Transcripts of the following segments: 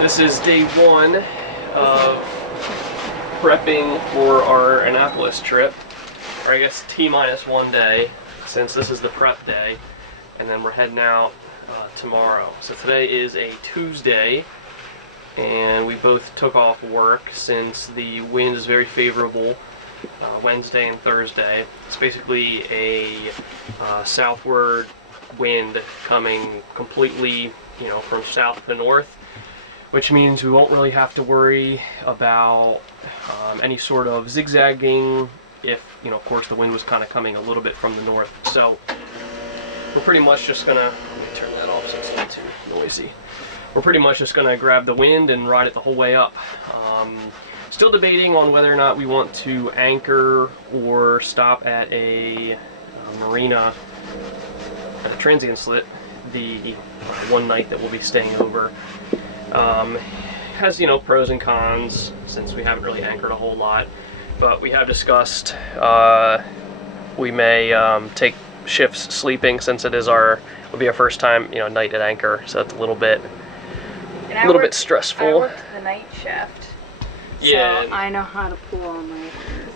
This is day one of prepping for our Annapolis trip, or I guess T-1 day, since this is the prep day, and then we're heading out tomorrow. So today is a Tuesday, and we both took off work since the wind is very favorable Wednesday and Thursday. It's basically a southward wind coming completely, from south to north, which means we won't really have to worry about any sort of zigzagging if, of course, the wind was kind of coming a little bit from the north. So we're pretty much just gonna, let me turn that off so it's not too noisy. We're pretty much just gonna grab the wind and ride it the whole way up. Still debating on whether or not we want to anchor or stop at a marina at a transient slit the one night that we'll be staying over. Has pros and cons since we haven't really anchored a whole lot, but we have discussed we may take shifts sleeping since it'll be our first time night at anchor, so it's a little bit stressful. I worked the night shift. Yeah, so I know how to pull all-nighters.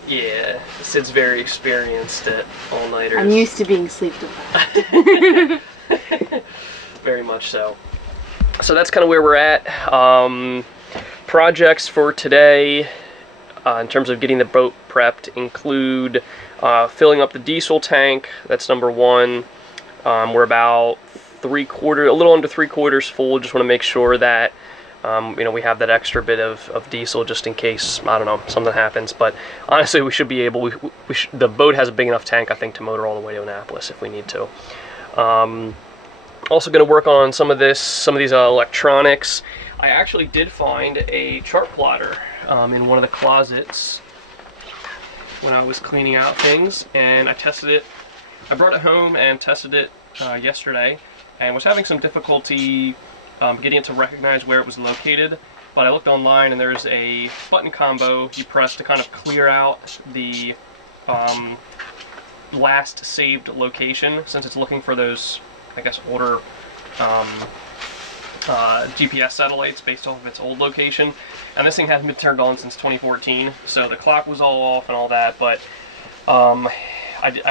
Yeah, Sid's very experienced at all-nighters. I'm used to being sleep deprived. Very much so. So that's kind of where we're at. Projects for today, in terms of getting the boat prepped, include filling up the diesel tank. That's number one. We're about a little under 3/4 full. Just want to make sure that we have that extra bit of diesel just in case, I don't know, something happens. But honestly, we should be able, the boat has a big enough tank, I think, to motor all the way to Annapolis if we need to. Also going to work on some of these electronics. I actually did find a chart plotter in one of the closets when I was cleaning out things, and I tested it. I brought it home and tested it yesterday, and was having some difficulty getting it to recognize where it was located, but I looked online and there's a button combo you press to kind of clear out the last saved location, since it's looking for those, I guess, older GPS satellites based off of its old location. And this thing hasn't been turned on since 2014, so the clock was all off and all that, but I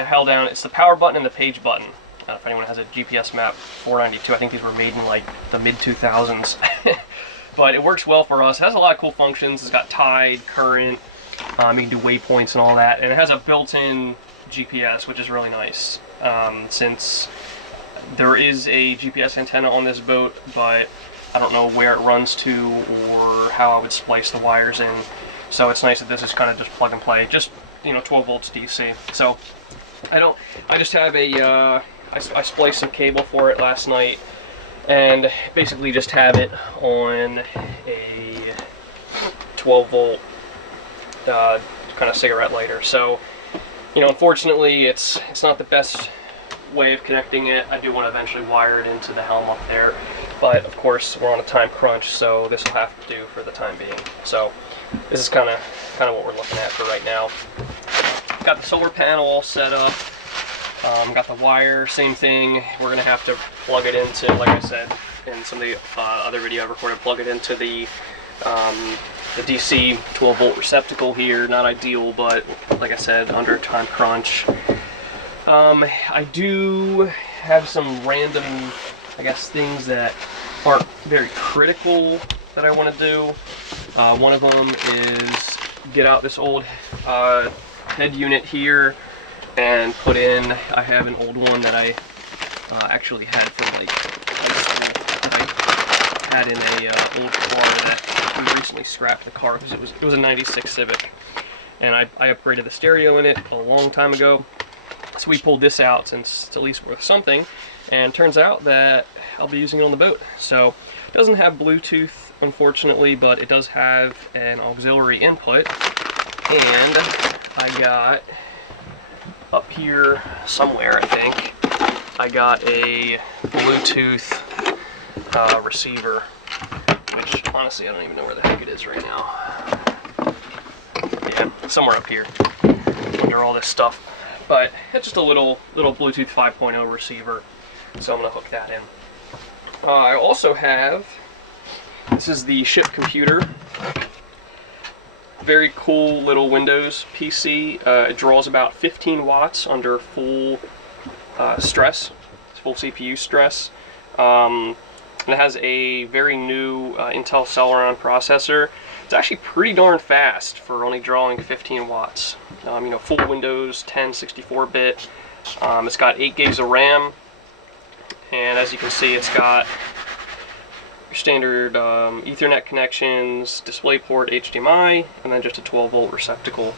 held down, it's the power button and the page button. If anyone has a GPS map 492, I think these were made in like the mid-2000s. But it works well for us. It has a lot of cool functions. It's got tide, current, you can do waypoints and all that. And it has a built-in GPS, which is really nice. Since there is a GPS antenna on this boat, but I don't know where it runs to or how I would splice the wires in. So it's nice that this is kind of just plug and play. Just, 12 volts DC. So I just have I spliced some cable for it last night, and basically just have it on a 12 volt kind of cigarette lighter. So, unfortunately, it's not the best way of connecting it. I do want to eventually wire it into the helm up there, but of course we're on a time crunch, so this will have to do for the time being. So this is kind of what we're looking at for right now. Got the solar panel all set up. Got the wire, same thing. We're gonna have to plug it into, like I said in some of the other video I recorded, plug it into the DC 12 volt receptacle here. Not ideal, but like I said, under time crunch. I do have some random, I guess, things that aren't very critical that I want to do. One of them is get out this old head unit here and put in, I have an old one that I actually had from like high school. I had in a old car that we recently scrapped the car because it was a 96 Civic, and I upgraded the stereo in it a long time ago. So we pulled this out since it's at least worth something, and turns out that I'll be using it on the boat. So it doesn't have Bluetooth, unfortunately, but it does have an auxiliary input, and I got up here somewhere, I think, I got a Bluetooth receiver, which honestly I don't even know where the heck it is right now. Yeah, somewhere up here under all this stuff. But it's just a little Bluetooth 5.0 receiver, so I'm going to hook that in. I also have This is the ship computer. Very cool little Windows PC. It draws about 15 watts under full stress, full CPU stress. And it has a very new Intel Celeron processor. It's actually pretty darn fast for only drawing 15 watts. You know, full Windows 10 64-bit. It's got 8 gigs of RAM, and as you can see, it's got your standard Ethernet connections, DisplayPort, HDMI, and then just a 12-volt receptacle.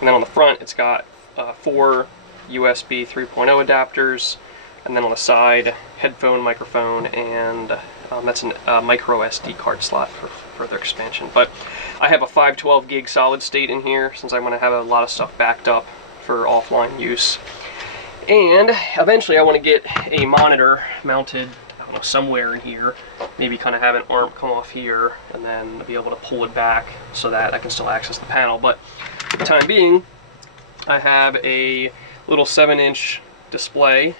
And then on the front, it's got 4 USB 3.0 adapters, and then on the side, headphone, microphone, and that's a micro SD card slot for further expansion. But I have a 512 gig solid state in here since I'm going to have a lot of stuff backed up for offline use. And eventually I want to get a monitor mounted, I don't know, somewhere in here. Maybe kind of have an arm come off here and then be able to pull it back so that I can still access the panel. But for the time being, I have a little 7-inch display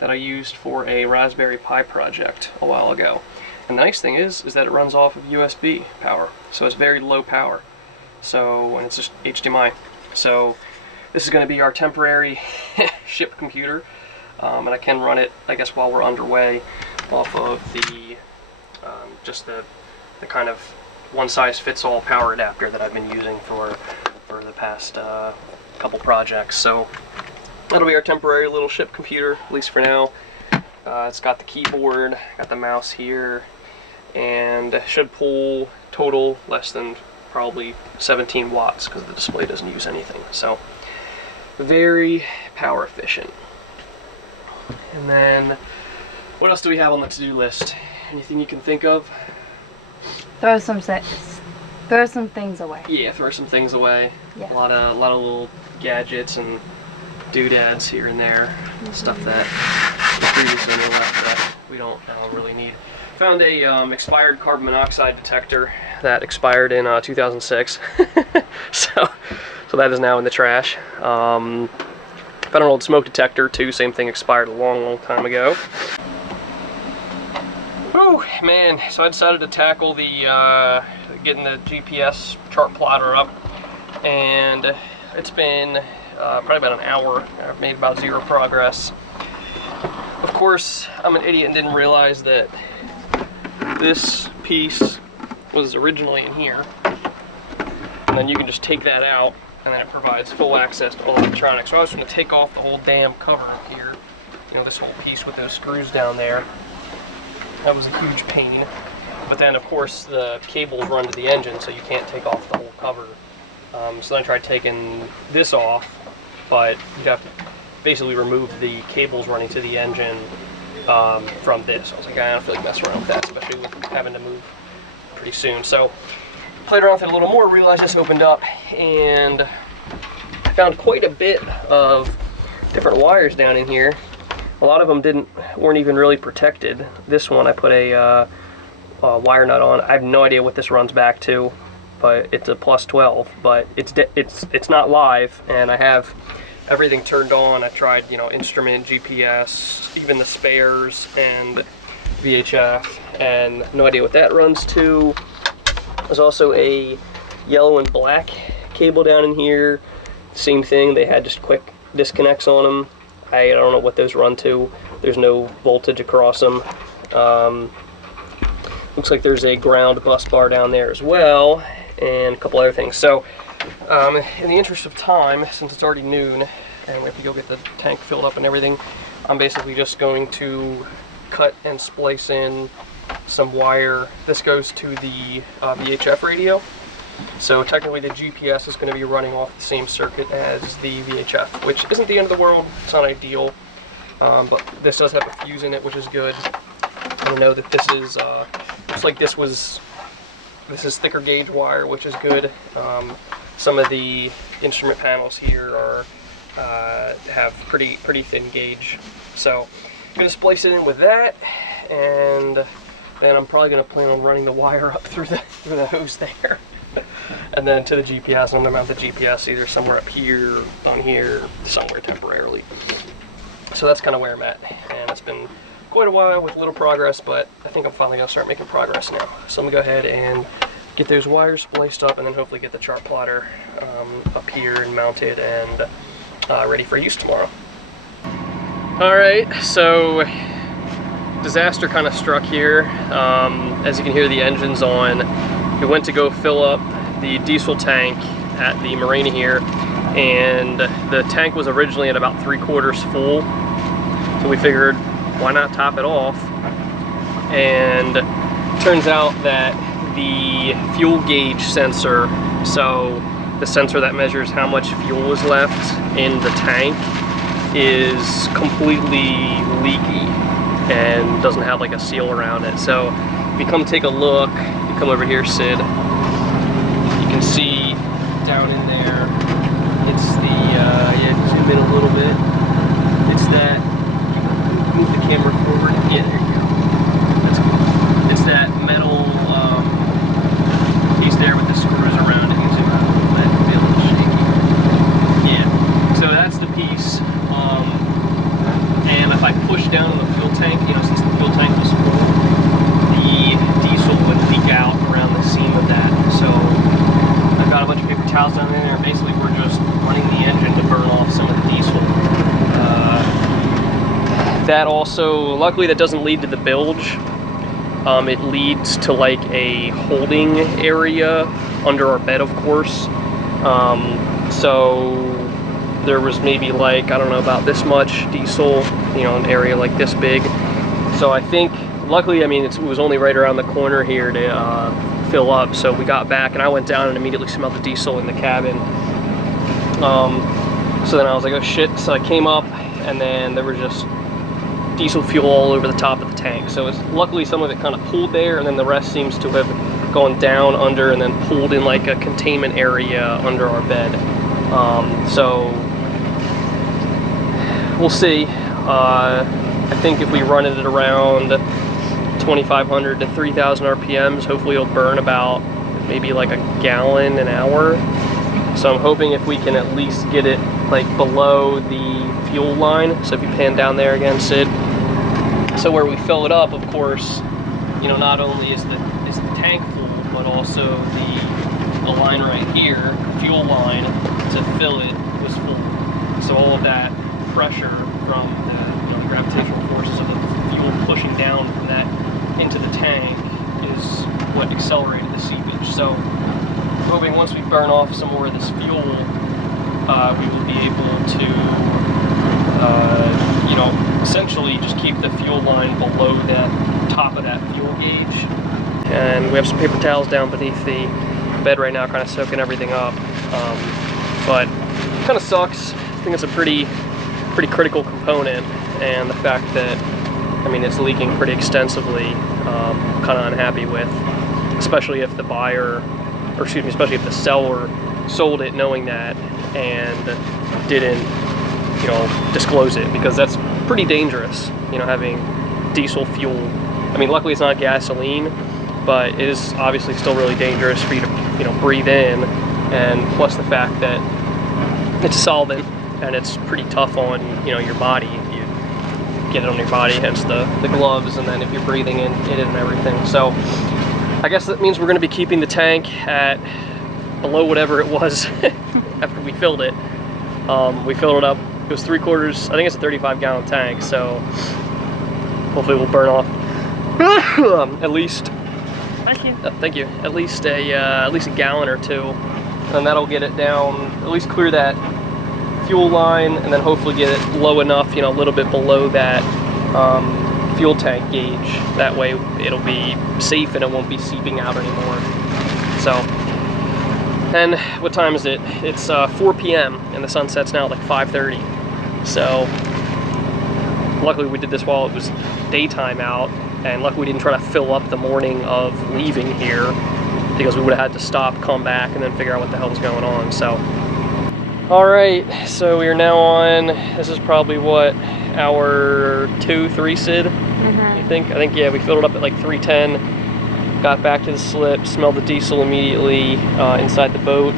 that I used for a Raspberry Pi project a while ago. And the nice thing is that it runs off of USB power, so it's very low power. So, and it's just HDMI. So this is going to be our temporary ship computer, and I can run it, I guess, while we're underway off of the just the kind of one-size-fits-all power adapter that I've been using for the past couple projects. So that'll be our temporary little ship computer, at least for now. It's got the keyboard, got the mouse here, and should pull total less than probably 17 watts because the display doesn't use anything. So very power efficient. And then what else do we have on the to-do list? Anything you can think of? Throw some things away. Yeah, throw some things away. Yeah. A lot of little gadgets and doodads here and there, stuff that previously we left that we don't really need. Found a expired carbon monoxide detector that expired in 2006, so that is now in the trash. Found an old smoke detector too. Same thing, expired a long time ago. Whew, man! So I decided to tackle the getting the GPS chart plotter up, and it's been probably about an hour. I've made about 0 progress. Of course, I'm an idiot and didn't realize that this piece was originally in here, and then you can just take that out, and then it provides full access to all electronics. So I was going to take off the whole damn cover up here, you know, this whole piece with those screws down there. That was a huge pain. But then, of course, the cables run to the engine, so you can't take off the whole cover. So then I tried taking this off, but you'd have to basically remove the cables running to the engine from this. I was like, I don't feel like messing around with that, especially with having to move pretty soon. So played around with it a little more, realized this opened up, and I found quite a bit of different wires down in here. A lot of them weren't even really protected. This one I put a wire nut on. I have no idea what this runs back to, but it's a +12. But it's not live, and I have everything turned on. I tried, you know, instrument, GPS, even the spares, and VHF, and no idea what that runs to. There's also a yellow and black cable down in here. Same thing. They had just quick disconnects on them. I don't know what those run to. There's no voltage across them. Looks like there's a ground bus bar down there as well, and a couple other things. So, in the interest of time, since it's already noon, and we have to go get the tank filled up and everything, I'm basically just going to cut and splice in some wire. This goes to the VHF radio. So technically the GPS is going to be running off the same circuit as the VHF, which isn't the end of the world. It's not ideal, but this does have a fuse in it, which is good. I know that this is looks like this is thicker gauge wire, which is good. Some of the instrument panels here have pretty thin gauge, so I'm going to splice it in with that, and then I'm probably going to plan on running the wire up through the hose there. And then to the GPS, I'm going to mount the GPS either somewhere up here, on here, somewhere temporarily. So that's kind of where I'm at, and it's been quite a while with little progress, but I think I'm finally gonna start making progress now. So let me go ahead and get those wires spliced up and then hopefully get the chart plotter up here and mounted and ready for use tomorrow. All right, so disaster kind of struck here. As you can hear, the engine's on. We went to go fill up the diesel tank at the marina here, and the tank was originally at about 3/4 full. So we figured, why not top it off? And turns out that the fuel gauge sensor, so the sensor that measures how much fuel is left in the tank, is completely leaky and doesn't have like a seal around it. So if you come take a look, you come over here, Sid, you can see down in there, it's the, yeah, zoom in a little bit. It's that, move the camera forward. Yeah, there you go. That's cool. It's that metal piece there with the screws around it. You can zoom out a little bit. It'll be a little shaky. Yeah. So that's the piece. And if I push down on the fuel tank, you know, since the fuel tank was full, the diesel would leak out around the seam of that. So I've got a bunch of paper towels down in there. Basically, we're just running the engine to burn off some of the diesel. That also, luckily that doesn't lead to the bilge. It leads to like a holding area under our bed, of course. So there was maybe like, I don't know, about this much diesel, you know, an area like this big. So I think, luckily, I mean, it was only right around the corner here to fill up. So we got back and I went down and immediately smelled the diesel in the cabin. So then I was like, oh shit. So I came up and then there was just diesel fuel all over the top of the tank. So it's luckily some of it kind of pooled there, and then the rest seems to have gone down under and then pooled in like a containment area under our bed. So we'll see. I think if we run it at around 2,500 to 3,000 RPMs, hopefully it'll burn about maybe like a gallon an hour. So I'm hoping if we can at least get it like below the fuel line. So if you pan down there again, Sid. So where we fill it up, of course, you know, not only is the tank full, but also the line right here, fuel line to fill it, was full. So all of that pressure from the, you know, the gravitational forces of the fuel pushing down from that into the tank is what accelerated the seepage. So I'm hoping once we burn off some more of this fuel, we will be able to, you know, essentially just keep the fuel line below the top of that fuel gauge. And we have some paper towels down beneath the bed right now, kind of soaking everything up. But it kind of sucks. I think it's a pretty critical component, and the fact that, I mean, it's leaking pretty extensively, kind of unhappy with, especially if the buyer, or excuse me, especially if the seller sold it knowing that and didn't, you know, disclose it, because that's pretty dangerous, you know, having diesel fuel. I mean, luckily it's not gasoline, but it is obviously still really dangerous for you to, you know, breathe in, and plus the fact that it's a solvent and it's pretty tough on, you know, your body. If you get it on your body, hence the gloves, and then if you're breathing in it and everything. So I guess that means we're going to be keeping the tank at below whatever it was after we filled it. We filled it up. It was 3/4. I think it's a 35-gallon tank. So hopefully we'll burn off at least. Thank you. Thank you. At least a gallon or two, and that'll get it down. At least clear that fuel line, and then hopefully get it low enough, you know, a little bit below that fuel tank gauge. That way it'll be safe and it won't be seeping out anymore. So, and what time is it? It's 4 p.m. and the sun sets now at like 5:30. So luckily we did this while it was daytime out, and luckily we didn't try to fill up the morning of leaving here, because we would have had to stop, come back, and then figure out what the hell was going on. So alright, so we are now on, this is probably what, hour 2-3, Sid? Mm-hmm. You think? I think, yeah, we filled it up at like 3:10, got back to the slip, smelled the diesel immediately inside the boat,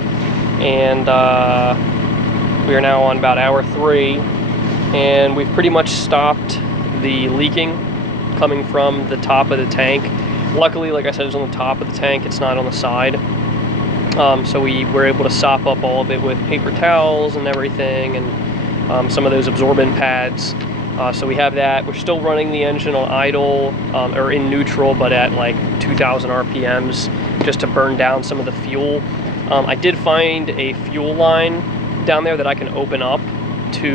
and we are now on about hour 3, and we've pretty much stopped the leaking. coming from the top of the tank. Luckily, like I said, it's on the top of the tank, it's not on the side. So we were able to sop up all of it with paper towels and everything, and some of those absorbent pads. So we have that. We're still running the engine on idle, or in neutral, but at like 2,000 RPMs, just to burn down some of the fuel. I did find a fuel line down there that I can open up to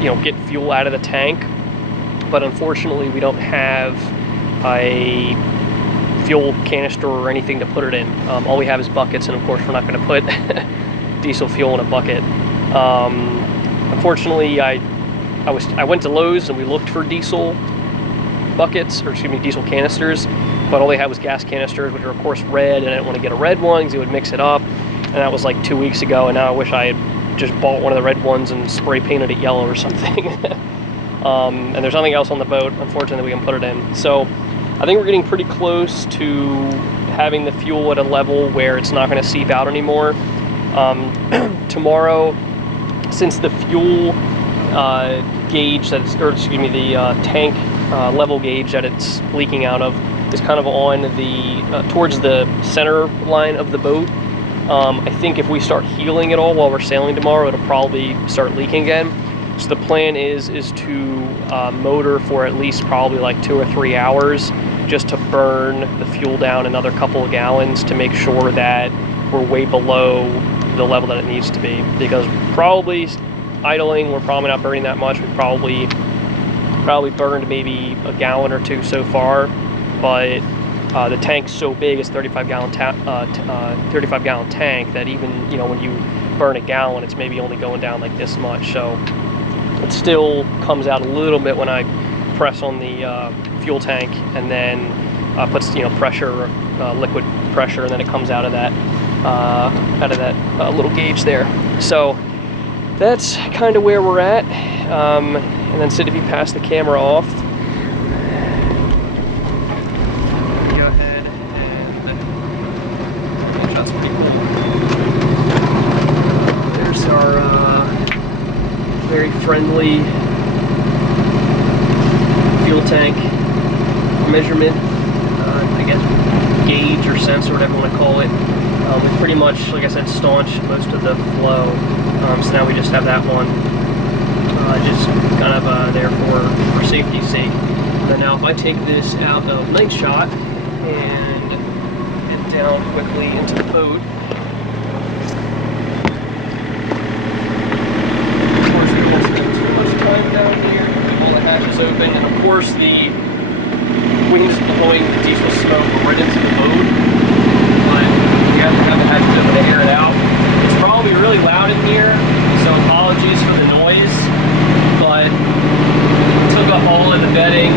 you know, get fuel out of the tank, but unfortunately we don't have a fuel canister or anything to put it in. All we have is buckets, and of course we're not going to put diesel fuel in a bucket. Unfortunately, I went to Lowe's and we looked for diesel buckets, or excuse me, diesel canisters, but all they had was gas canisters, which are of course red, and I didn't want to get a red one because it would mix it up, and that was like 2 weeks ago, and now I wish I had just bought one of the red ones and spray painted it yellow or something. And there's nothing else on the boat, unfortunately, we can put it in. So I think we're getting pretty close to having the fuel at a level where it's not going to seep out anymore. Tomorrow, since the fuel gauge that it's, or excuse me, the tank level gauge that it's leaking out of is kind of on the towards the center line of the boat. I think if we start healing it all while we're sailing tomorrow, it'll probably start leaking again. So the plan is to motor for at least probably like 2 or 3 hours, just to burn the fuel down another couple of gallons to make sure that we're way below the level that it needs to be. Because probably idling, we're probably not burning that much. We probably burned maybe a gallon or two so far, but the tank's so big, it's 35 gallon tank, that even, you know, when you burn a gallon, it's maybe only going down like this much. So it still comes out a little bit when I press on the fuel tank, and then puts, you know, pressure, liquid pressure, and then it comes out of that little gauge there. So that's kind of where we're at. And then Sid, if you pass the camera off. Go ahead, and that's pretty cool. There's our very friendly fuel tank measurement, I guess gauge or sensor, whatever you want to call it. We pretty much, like I said, staunched most of the flow. So now we just have that one, just kind of there for safety's sake. And then now if I take this out of night shot and get down quickly into the boat, of course we won't spend too much time down here. Keep all the hatches open, and of course the wings blowing diesel smoke right into the boat. But we have to have the hatches open to air it out. It's probably really loud in here, so apologies for the noise, but took up all of the bedding.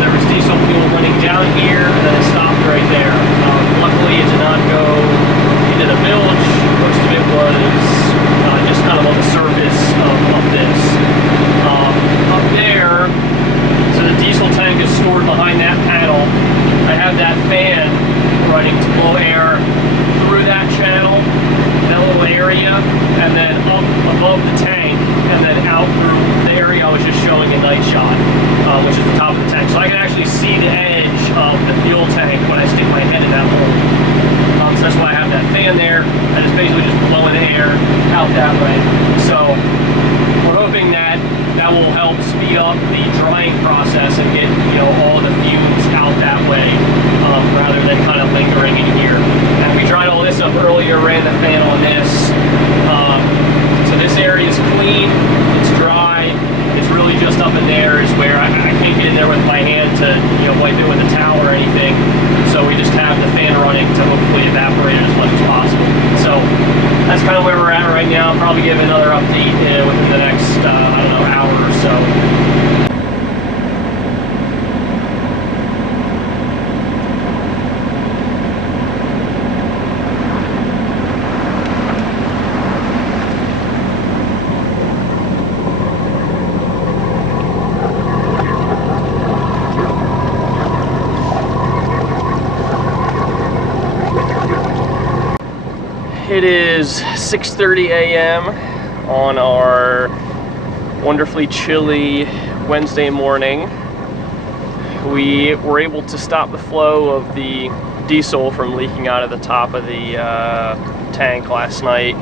There was diesel fuel running down here, and then it stopped right there. Luckily, it did not go into the bilge. Most of it was just kind of on the surface of this. Up there, so the diesel tank is stored behind that panel. I have that fan running to blow air through that channel, that little area, and then up above the tank, and then out through the area I was just showing in night shot, which is the top of the tank. So I can actually see the edge of the fuel tank when I stick my head in that hole. So that's why I have that fan there, and it's basically just blowing air out that way. So we're hoping that that will help speed up the drying process and get, you know, all the fumes out that way, rather than kind of lingering in here. And we dried all this up earlier, ran the fan on this. So this area is clean, it's dry. It's really just up in there is where I can't get in there with my hand to, you know, wipe it with a towel or anything. So we just have the fan running to hopefully evaporate it as much as possible. So that's kind of where we're at right now. I'll probably give another update within the next, I don't know, hour or so. It is 6:30 a.m. on our wonderfully chilly Wednesday morning. we were able to stop the flow of the diesel from leaking out of the top of the tank last night.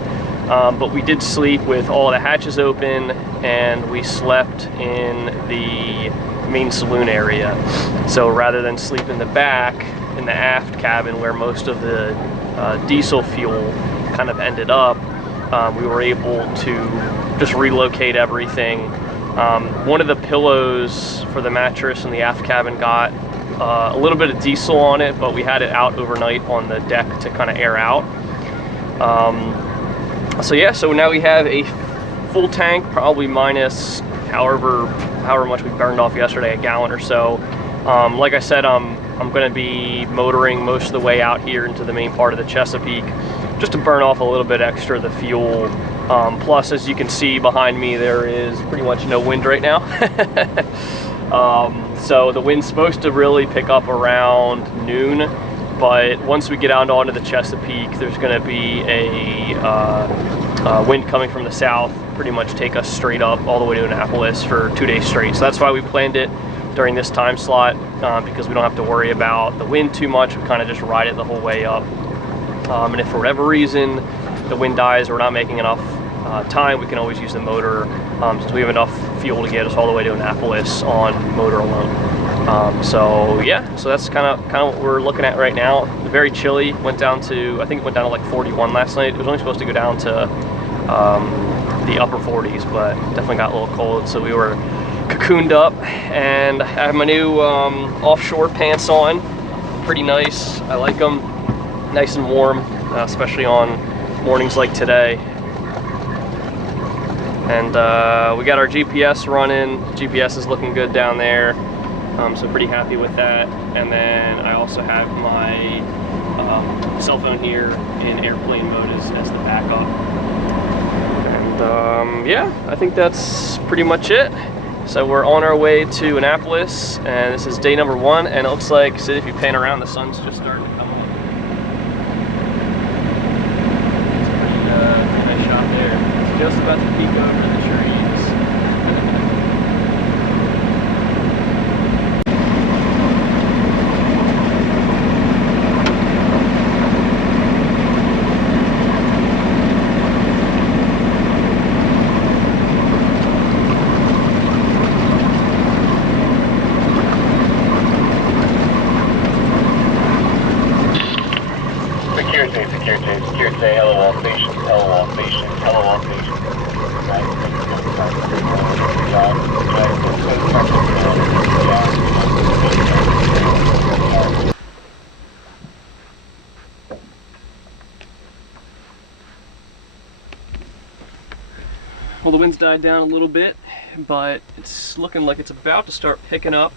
But we did sleep with all the hatches open, and we slept in the main saloon area. So rather than sleep in the back, in the aft cabin where most of the diesel fuel kind of ended up, we were able to just relocate everything. One of the pillows for the mattress in the aft cabin got a little bit of diesel on it, but we had it out overnight on the deck to kind of air out. So yeah, so now we have a full tank, probably minus however much we burned off yesterday, a gallon or so. Like I said, I'm going to be motoring most of the way out here into the main part of the Chesapeake, just to burn off a little bit extra of the fuel. Plus, as you can see behind me, there is pretty much no wind right now. So the wind's supposed to really pick up around noon, but once we get out onto the Chesapeake, there's going to be a wind coming from the south, pretty much take us straight up all the way to Annapolis for 2 days straight. So that's why we planned it during this time slot, because we don't have to worry about the wind too much. We kind of just ride it the whole way up. And if for whatever reason the wind dies or we're not making enough time, we can always use the motor, since we have enough fuel to get us all the way to Annapolis on motor alone. So yeah, so that's kind of what we're looking at right now. Very chilly. Went down to, I think it went down to like 41 last night. It was only supposed to go down to the upper 40s, but definitely got a little cold. So we were cocooned up, and I have my new offshore pants on. Pretty nice. I like them. Nice and warm, especially on mornings like today. And we got our GPS running. GPS is looking good down there, so pretty happy with that. And then I also have my cell phone here in airplane mode as the backup. And yeah, I think that's pretty much it. So we're on our way to Annapolis, and this is day number 1, and it looks like, see, if you pan around, the sun's just starting to come on. Nice shot there. It's just about to peek over the trees. Security, hello station, hello station, hello station. Well, the wind's died down a little bit, but it's looking like it's about to start picking up.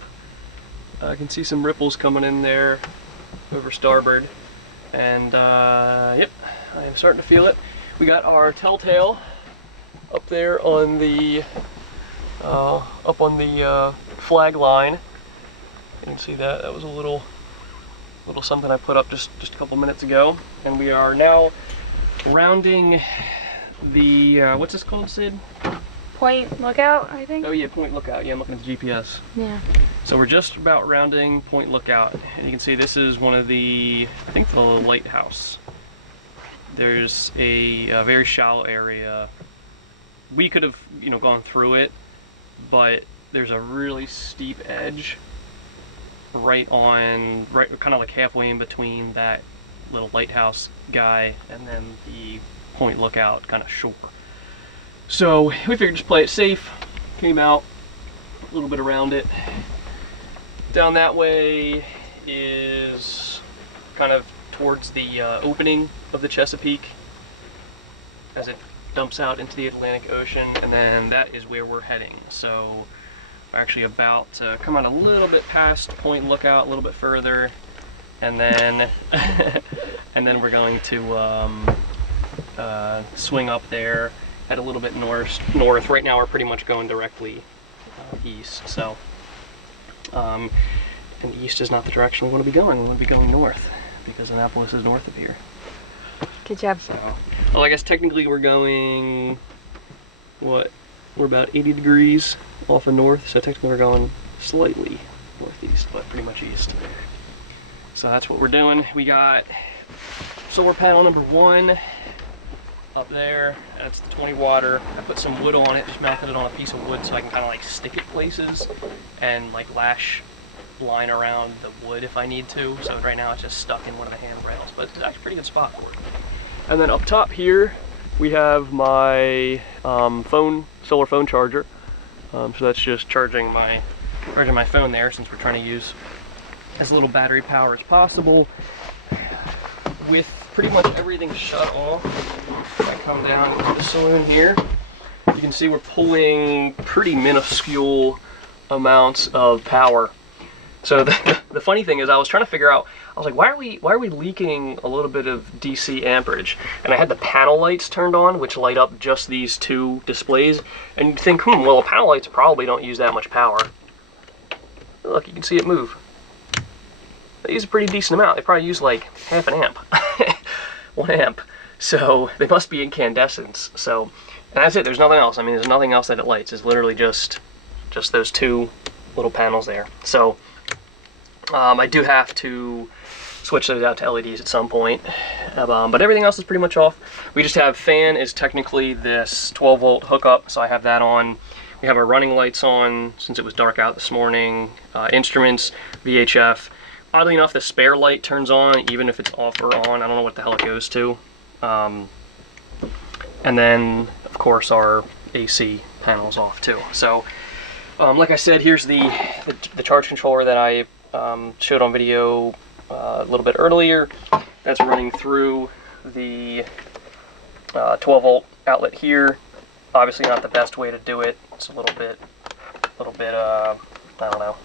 I can see some ripples coming in there over starboard. And yep, I am starting to feel it. We got our telltale up there on the flag line. You can see that. That was a little something I put up just a couple minutes ago. And we are now rounding the what's this called, Sid? Point Lookout, I think. Oh yeah, Point Lookout. Yeah, I'm looking at the GPS. Yeah. So we're just about rounding Point Lookout, and you can see this is one of the, I think, the lighthouse. There's a very shallow area. We could have, gone through it, but there's a really steep edge right kind of like halfway in between that little lighthouse guy and then the Point Lookout kind of shore. So we figured just play it safe. Came out a little bit around it. Down that way is kind of towards the opening of the Chesapeake as it dumps out into the Atlantic Ocean, and then that is where we're heading. So we're actually about to come out a little bit past Point Lookout, a little bit further, and then and then we're going to swing up there, head a little bit north. Right now we're pretty much going directly east. So and east is not the direction we want to be going. We want to be going north because Annapolis is north of here. Good job. So, well, I guess technically we're going, we're about 80 degrees off of north, so technically we're going slightly northeast, but pretty much east. So that's what we're doing. We got solar panel number 1 up there. That's the 20 watter. I put some wood on it, just mounted it on a piece of wood so I can kind of like stick it places and like lash line around the wood if I need to. So right now it's just stuck in one of the handrails, but it's actually a pretty good spot for it. And then up top here we have my solar phone charger. So that's just charging my phone there, since we're trying to use as little battery power as possible. With pretty much everything shut off, if I come down to the saloon here, you can see we're pulling pretty minuscule amounts of power. So the funny thing is, I was trying to figure out, I was like, why are we leaking a little bit of DC amperage? And I had the panel lights turned on, which light up just these 2 displays. And you'd think, well, the panel lights probably don't use that much power. Look, you can see it move. They use a pretty decent amount. They probably use like half an amp, 1 amp. So they must be incandescents. So, and that's it. There's nothing else. I mean, there's nothing else that it lights. It's literally just those 2 little panels there. So I do have to switch those out to LEDs at some point, but everything else is pretty much off. We just have fan is technically this 12-volt hookup, so I have that on. We have our running lights on since it was dark out this morning. Instruments, VHF. Oddly enough, the spare light turns on even if it's off or on. I don't know what the hell it goes to. And then, of course, our AC panel's off too. So, like I said, here's the charge controller that I showed on video a little bit earlier. That's running through the 12-volt outlet here. Obviously not the best way to do it. It's a little bit I don't know,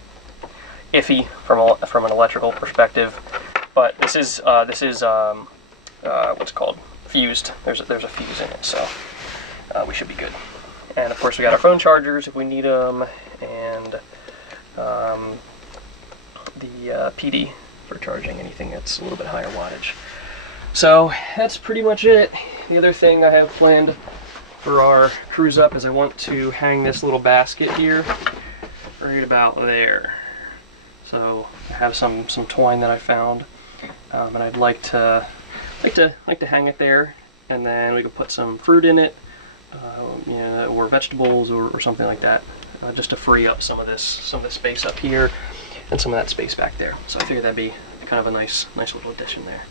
iffy from an electrical perspective. But this is what's it called? Fused. There's a fuse in it, so we should be good. And of course we got our phone chargers if we need them, and the PD for charging anything that's a little bit higher wattage. So that's pretty much it. The other thing I have planned for our cruise up is I want to hang this little basket here right about there. So I have some twine that I found, and I'd like to hang it there, and then we could put some fruit in it, or vegetables or something like that, just to free up some of this space up here and some of that space back there. So I figured that'd be kind of a nice little addition there.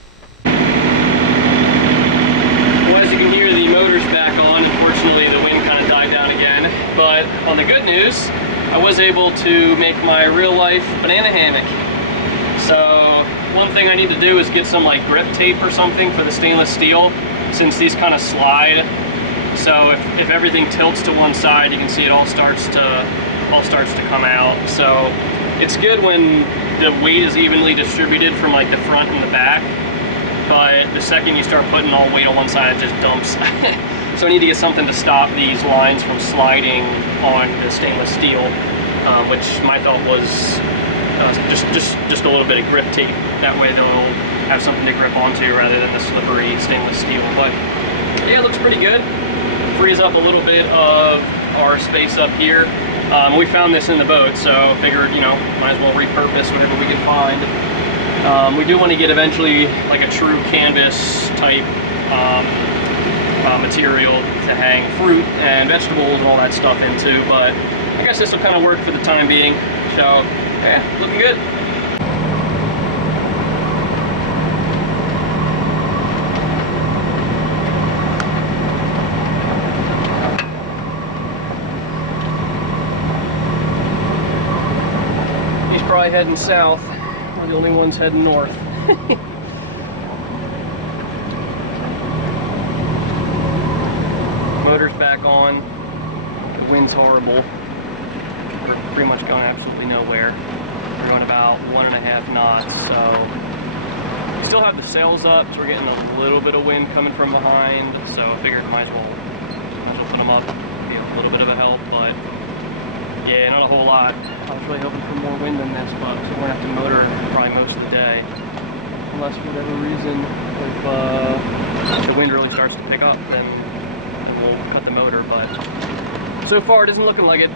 Well, as you can hear, the motor's back on. Unfortunately, the wind kind of died down again. But on the good news, I was able to make my real-life banana hammock. So one thing I need to do is get some like grip tape or something for the stainless steel, since these kind of slide. So if everything tilts to one side, you can see it all starts to come out. So it's good when the weight is evenly distributed from like the front and the back, but the second you start putting all weight on one side, it just dumps. So I need to get something to stop these lines from sliding on the stainless steel, which my thought was just a little bit of grip tape. That way they'll have something to grip onto rather than the slippery stainless steel. But yeah, it looks pretty good. Frees up a little bit of our space up here. We found this in the boat, so figured, might as well repurpose whatever we can find. We do want to get eventually like a true canvas type material to hang fruit and vegetables and all that stuff into, but I guess this will kind of work for the time being. So yeah, looking good. Probably heading south. We're the only ones heading north. Motor's back on. The wind's horrible. We're pretty much going absolutely nowhere. We're going about 1.5 knots, so still have the sails up, so we're getting a little bit of wind coming from behind, so I figured I might as well put them up, be a little bit of a help, but yeah, not a whole lot. I was really hoping for more wind than this, but so we're gonna have to motor probably most of the day. Unless for whatever reason, if the wind really starts to pick up, then we'll cut the motor, but so far it isn't looking like it.